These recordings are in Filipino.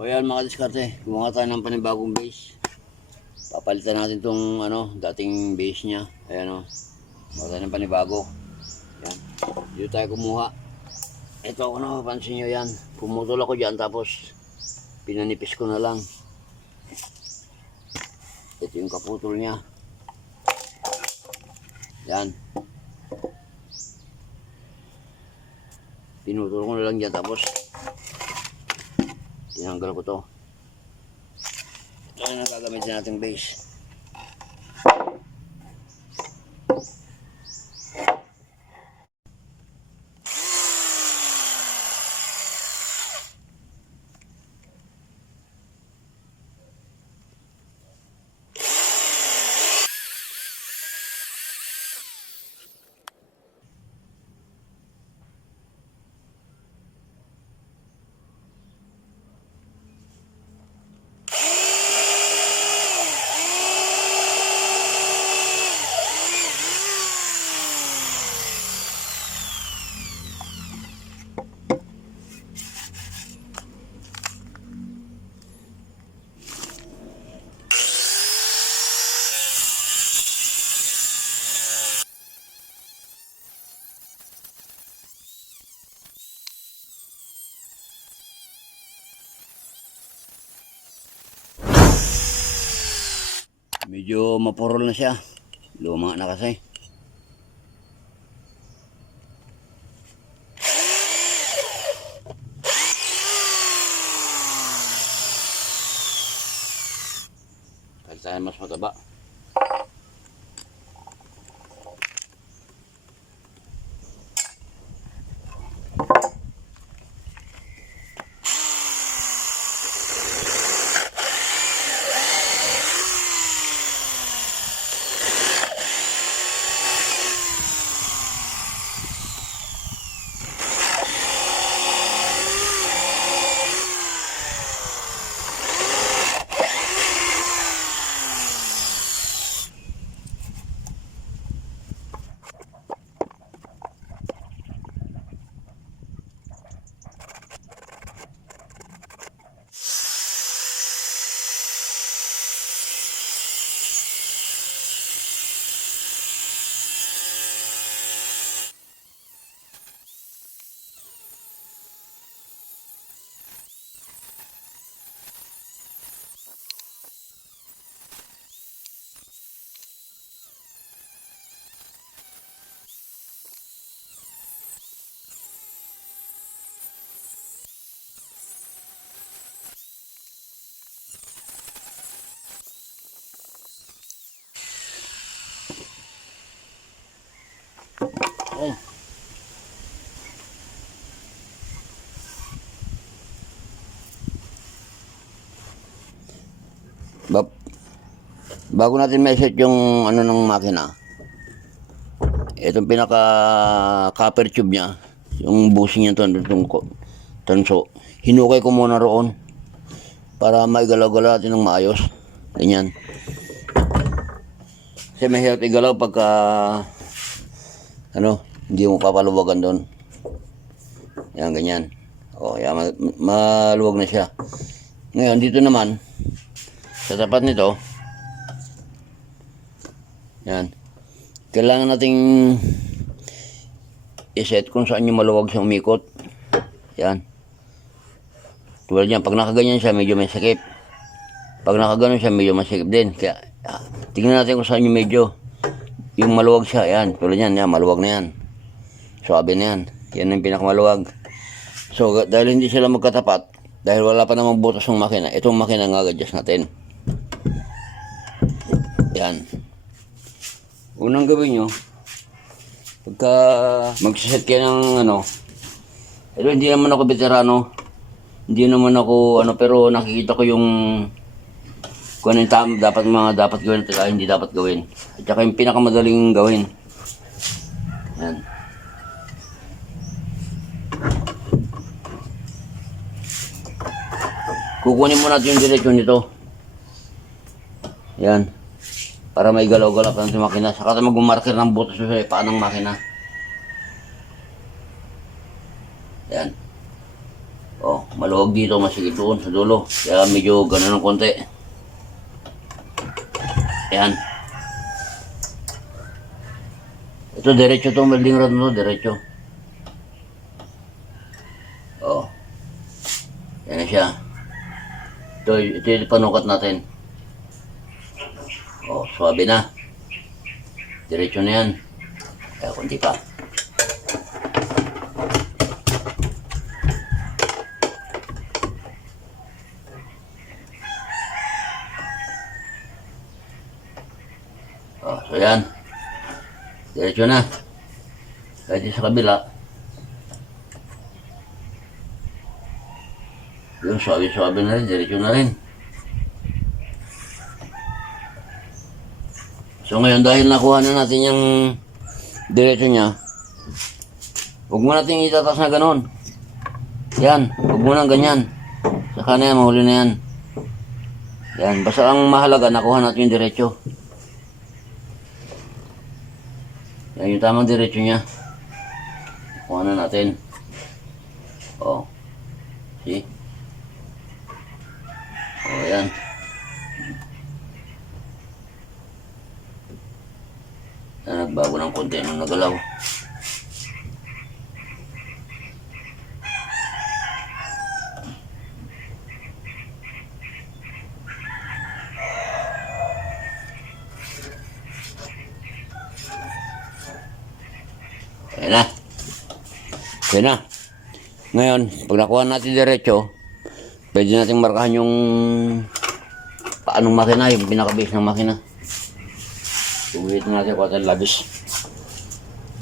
So ayan mga diskarte, gumawa tayo ng panibagong base. Papalitan natin tong dating base niya. Ayan o. Gumawa tayo ng panibago. Ayan. Dito tayo kumuha. Ito kung napapansin nyo yan. Pumutol ako dyan tapos pinanipis ko na lang. Ito yung kaputol niya. Yan. Pinutol ko na lang dyan tapos tinanggal ko to. Ito yung nagagamitin nating base. Medyo mapurol na siya. Luma na kasi. Kahit tayo mas mataba. Oh. Bago natin ma-set yung ng makina, itong pinaka copper tube niya, yung bushing niya itong tanso, hinukay ko muna roon para maigalaw-galaw natin ng maayos. Ganyan. Kasi mahirap igalaw pagka hindi mo papaluwagan doon. Yan, ganyan. O, yan, maluwag na siya. Ngayon, dito naman, sa tapat nito, yan, kailangan nating iset kung saan yung maluwag siyang umikot. Yan. Tulad yan, pag nakaganyan siya, medyo may sakip. Pag nakaganon siya, medyo masikip din. Kaya, tingnan natin kung saan yung medyo yung maluwag siya. Yan, tulad yan, maluwag na yan. Suabe na yan. Yan yung pinakamaluwag. So, dahil hindi sila magkatapat, dahil wala pa namang butas ng makina, itong makina nga adjust natin. Yan. Unang gawin nyo, pagka magsiset kayo ng ito hindi naman ako veterano, hindi naman ako pero nakikita ko yung kung ano yung dapat gawin at hindi dapat gawin. At saka yung pinakamadaling gawin. Yan. Kukunin mo natin yung direksyon nito. Yan. Para may galaw-galaw pa ng makina. Saka tayo mag-marker ng butas sa paan ng makina. Yan. Oh, Maluwag dito, masigit doon sa dulo. Kaya medyo ganun ng konti. Yan. Ito, diretso itong welding rod mo, diretso. Oo. Yan na siya. Ito yung panukat natin. Oh, swabe na. Diretso na yan. Kaya kunti pa. Oh, so yan. Diretso na. Kahit yung sa kabila. Yung swabe-swabe na rin. Diretso na rin. So ngayon, dahil nakuha na natin yung diretso niya, huwag mo natin itatas na ganon. Yan, huwag mo nang ganyan. Saka na yan, mahuli na yan. Yan, basta ang mahalaga, nakuha natin yung diretso. Yan yung tamang diretso niya. Nakuha na natin. Oh. See? Oh, yan. Nagbago ng konti nung nagalaw. Ayan na. Ayan na. Ngayon, pag nakuha natin diretso, pwede natin markahan yung paanong makina, yung pinaka-base ng makina. Guhitin natin kung atin labis.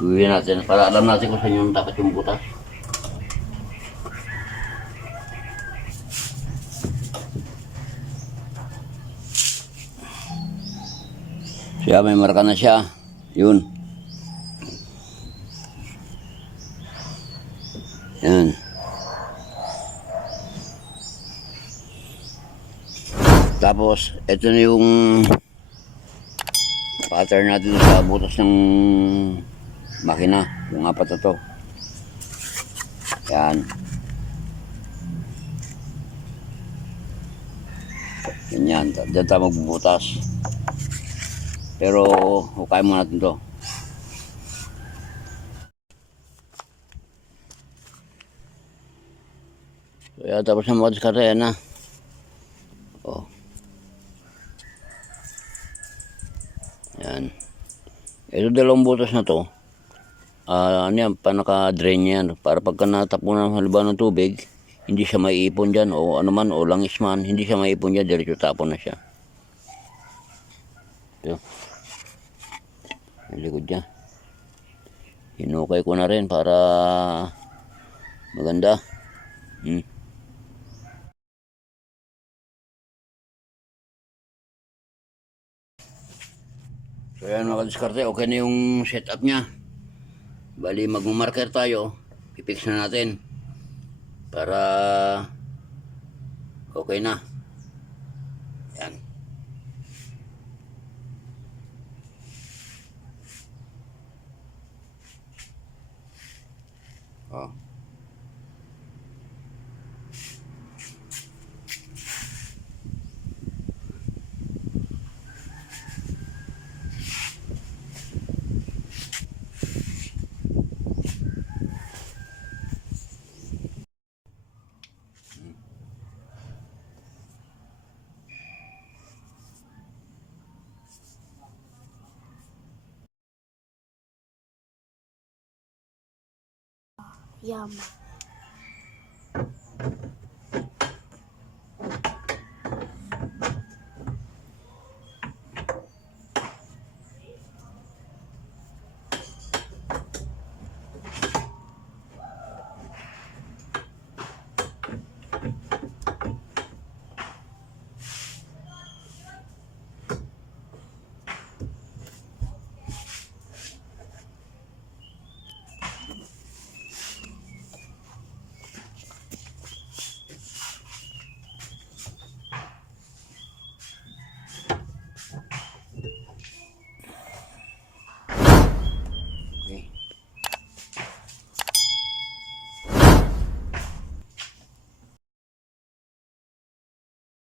Guhitin natin para alam natin kung saan yung dapat yung butas. Siya, may marka na siya. Yun. Yan. Tapos, ito na yung pattern natin sa butas ng makina, yung apat na to. Yan. Ganyan, dyan tayo magbubutas. Pero, hukay mo natin to. So, yan, tapos na mga diskarte, yan na. Oh. Yan. Ito dalawang butas na to. Ano yan, panaka-drain yan. Para pagka natapunan ng halimbawa ng tubig, hindi siya maiipon dyan. O ano man, o langis man, hindi siya maiipon dyan. Diretso tapon na siya. Ito. Ang likod niya. Hinukay ko na rin para maganda. So yan mga diskarte, okay na yung setup niya. Bali mag-marker tayo, i-fix na natin para okay na. Yan. Oh. Yum.